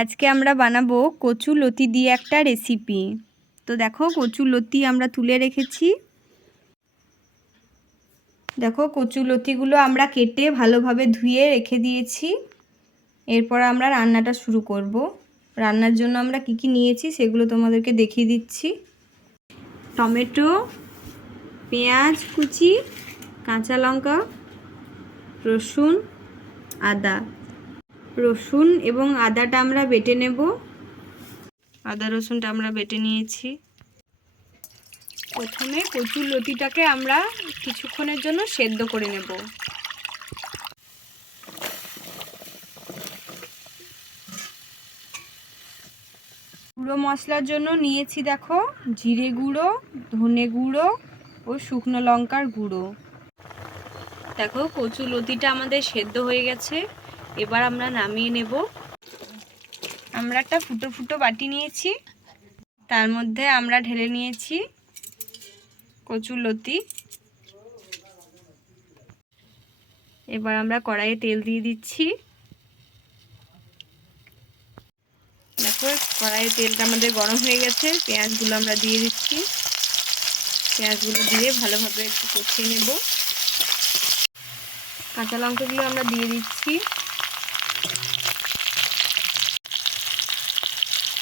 আজকে আমরা বানাবো কচু লতি দিয়ে একটা রেসিপি। তো দেখো কচু লতি আমরা তুলে রেখেছি। দেখো কচু লতিগুলো আমরা কেটে ভালোভাবে ধুয়ে রেখে দিয়েছি। এরপর আমরা রান্নাটা শুরু করব। রান্নার জন্য আমরা কি কি নিয়েছি সেগুলো তোমাদেরকে দেখিয়ে দিচ্ছি। টমেটো, পেঁয়াজ কুচি, কাঁচা লঙ্কা, রসুন, আদা। রসুন এবং আদাটা আমরা বেটে নেব। আদা রসুনটা আমরা বেটে নিয়েছি। প্রথমে কচুর লতিটাকে আমরা কিছুক্ষণের জন্য সেদ্ধ করে নেব। গুঁড়ো মশলার জন্য নিয়েছি দেখো জিরে গুঁড়ো, ধনে গুঁড়ো ও শুকনো লঙ্কার গুঁড়ো। দেখো কচুর লতিটা আমাদের সেদ্ধ হয়ে গেছে। এবার আমরা নামিয়ে নেব। আমরা একটা ফুটো ফুটো বাটি নিয়েছি, তার মধ্যে আমরা ঢেলে নিয়েছি কচুর লতি। এবার আমরা কড়াইয়ে তেল দিয়ে দিচ্ছি। দেখো কড়াইয়ে তেলটা আমাদের গরম হয়ে গেছে। পেঁয়াজগুলো আমরা দিয়ে দিচ্ছি। পেঁয়াজগুলো দিয়ে ভালোভাবে একটু কষিয়ে নেব। কাঁচা লঙ্কাগুলো আমরা দিয়ে দিচ্ছি।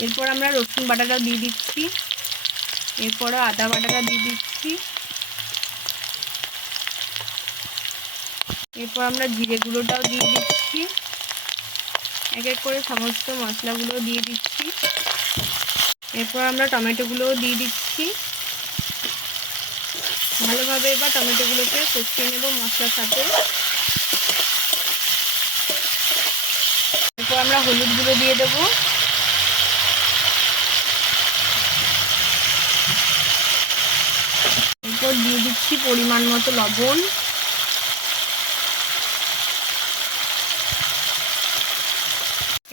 এরপর আমরা রসুন বাটাটাও দিয়ে দিচ্ছি। এরপরও আদা বাটাটা দিয়ে দিচ্ছি। এরপর আমরা জিরে গুঁড়োটাও দিয়ে দিচ্ছি। এক এক করে সমস্ত মশলাগুলো দিয়ে দিচ্ছি। এরপর আমরা টমেটোগুলোও দিয়ে দিচ্ছি। ভালোভাবে এবার টমেটোগুলোকে কষিয়ে নেব মশলার সাথে। এরপর আমরা হলুদ গুঁড়ো দিয়ে দেবো। এরপর দিয়ে দিচ্ছি পরিমাণ মতো লবণ।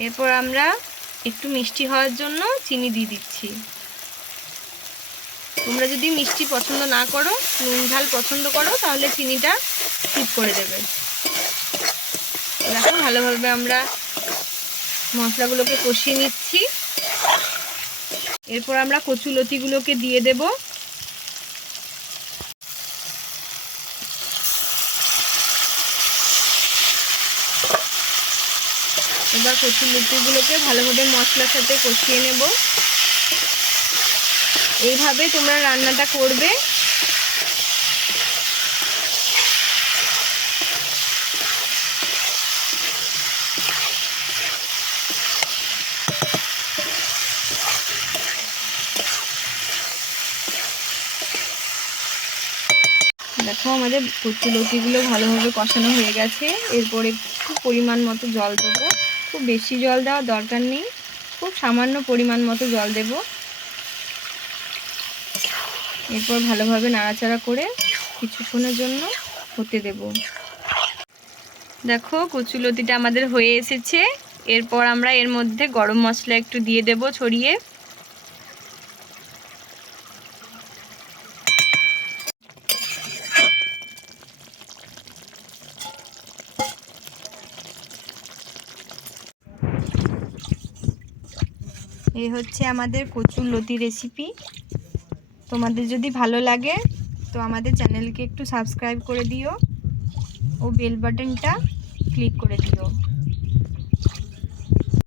এরপর আমরা একটু মিষ্টি হওয়ার জন্য চিনি দিয়ে দিচ্ছি। তোমরা যদি মিষ্টি পছন্দ না করো, নুন ঝাল পছন্দ করো, তাহলে চিনিটা স্কিপ করে দেবে। দেখো ভালোভাবে আমরা মশলাগুলোকে কষিয়ে নিচ্ছি। এরপর আমরা কচু লতিগুলোকে দিয়ে দেব। এবার কচু লতিগুলোকে ভালোভাবে মশলার সাথে কষিয়ে নেব। এইভাবে তোমরা রান্নাটা করবে। দেখো আমাদের কচু লতিগুলো ভালোভাবে কষানো হয়ে গেছে। এরপরে একটু পরিমাণ মতো জল দেবো। খুব বেশি জল দেওয়ার দরকার নেই, খুব সামান্য পরিমাণ মতো জল দেব। এরপর ভালোভাবে নাড়াচাড়া করে কিছুক্ষণের জন্য হতে দেব। দেখো কচু লতিটা আমাদের হয়ে এসেছে। এরপর আমরা এর মধ্যে গরম মশলা একটু দিয়ে দেব ছড়িয়ে। এই হচ্ছে আমাদের কচুর লতি রেসিপি। তোমাদের যদি ভালো লাগে তো আমাদের চ্যানেলকে একটু সাবস্ক্রাইব করে দিও ও বেল বাটনটা ক্লিক করে দিও।